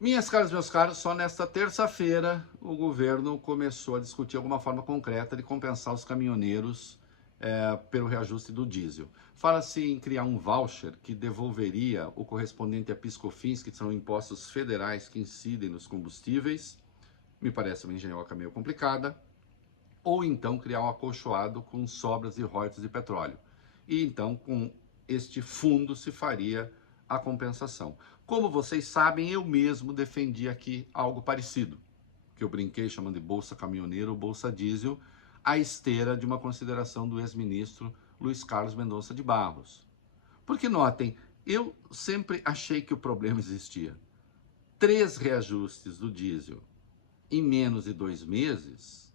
Minhas caras, meus caros, só nesta terça-feira o governo começou a discutir alguma forma concreta de compensar os caminhoneiros pelo reajuste do diesel. Fala-se em criar um voucher que devolveria o correspondente a PIS/COFINS, que são impostos federais que incidem nos combustíveis. Me parece uma engenhoca meio complicada. Ou então criar um acolchoado com sobras de royalties de petróleo. E então, com este fundo, se faria a compensação. Como vocês sabem, eu mesmo defendi aqui algo parecido, que eu brinquei chamando de Bolsa Caminhoneiro ou Bolsa Diesel, à esteira de uma consideração do ex-ministro Luiz Carlos Mendonça de Barros. Porque notem, eu sempre achei que o problema existia. 3 reajustes do diesel em menos de 2 meses,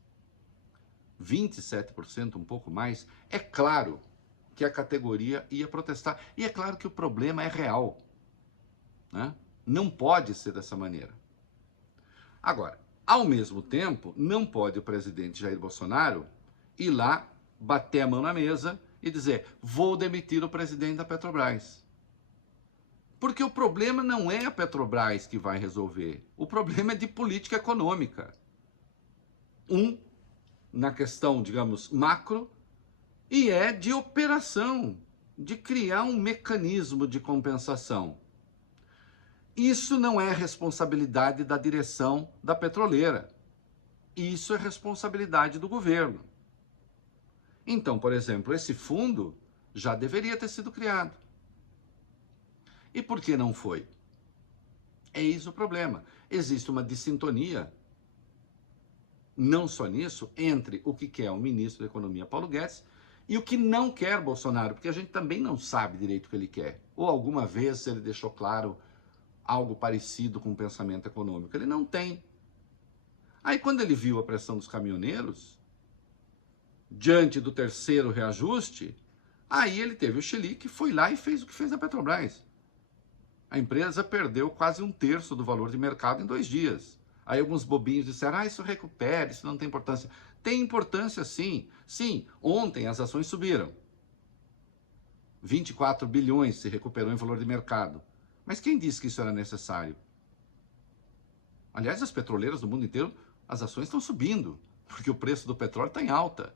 27%, um pouco mais, é claro que a categoria ia protestar. E é claro que o problema é real, né? Não pode ser dessa maneira. Agora, ao mesmo tempo, não pode o presidente Jair Bolsonaro ir lá, bater a mão na mesa e dizer: vou demitir o presidente da Petrobras. Porque o problema não é a Petrobras que vai resolver. O problema é de política econômica. Na questão, digamos, macro, e é de operação, de criar um mecanismo de compensação. Isso não é responsabilidade da direção da petroleira. Isso é responsabilidade do governo. Então, por exemplo, esse fundo já deveria ter sido criado. E por que não foi? Eis o problema. Existe uma dissintonia, não só nisso, entre o que quer o ministro da Economia, Paulo Guedes, e o que não quer Bolsonaro, porque a gente também não sabe direito o que ele quer. Ou alguma vez ele deixou claro algo parecido com o pensamento econômico. Ele não tem. Aí quando ele viu a pressão dos caminhoneiros, diante do terceiro reajuste, aí ele teve o chilique, foi lá e fez o que fez a Petrobras. A empresa perdeu quase 1/3 do valor de mercado em 2 dias. Aí alguns bobinhos disseram: isso recupera, isso não tem importância. Tem importância sim. Sim, ontem as ações subiram. 24 bilhões se recuperou em valor de mercado. Mas quem disse que isso era necessário? Aliás, as petroleiras do mundo inteiro, as ações estão subindo, porque o preço do petróleo está em alta.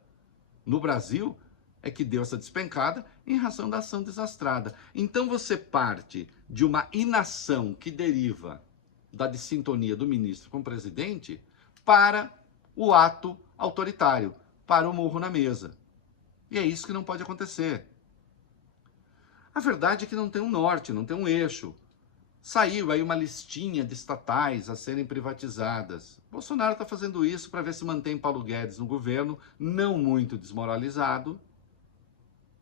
No Brasil, é que deu essa despencada em razão da ação desastrada. Então você parte de uma inação que deriva da dissintonia do ministro com o presidente para o ato autoritário, para o murro na mesa. E é isso que não pode acontecer. A verdade é que não tem um norte, não tem um eixo. Saiu aí uma listinha de estatais a serem privatizadas. Bolsonaro está fazendo isso para ver se mantém Paulo Guedes no governo, não muito desmoralizado,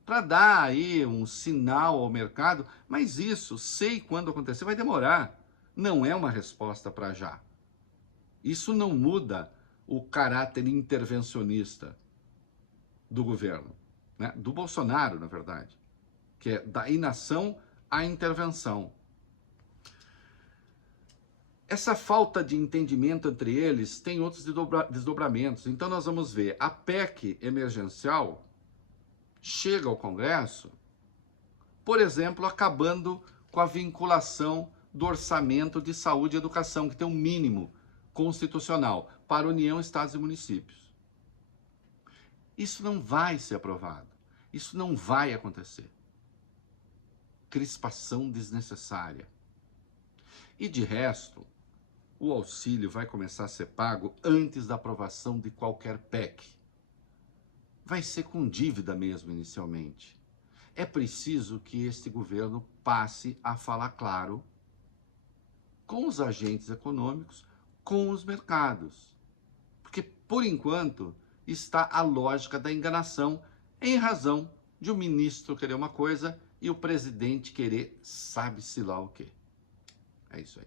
para dar aí um sinal ao mercado, mas isso, sei quando acontecer, vai demorar. Não é uma resposta para já. Isso não muda o caráter intervencionista do governo, né? Do Bolsonaro, na verdade, que é da inação à intervenção. Essa falta de entendimento entre eles tem outros desdobramentos. Então nós vamos ver, a PEC emergencial chega ao Congresso, por exemplo, acabando com a vinculação do orçamento de saúde e educação, que tem um mínimo constitucional para União, Estados e municípios. Isso não vai ser aprovado. Isso não vai acontecer. Crispação desnecessária. E de resto, o auxílio vai começar a ser pago antes da aprovação de qualquer PEC. Vai ser com dívida mesmo inicialmente. É preciso que este governo passe a falar claro com os agentes econômicos, com os mercados. Porque, por enquanto, está a lógica da enganação em razão de o ministro querer uma coisa e o presidente querer sabe-se lá o quê. É isso aí.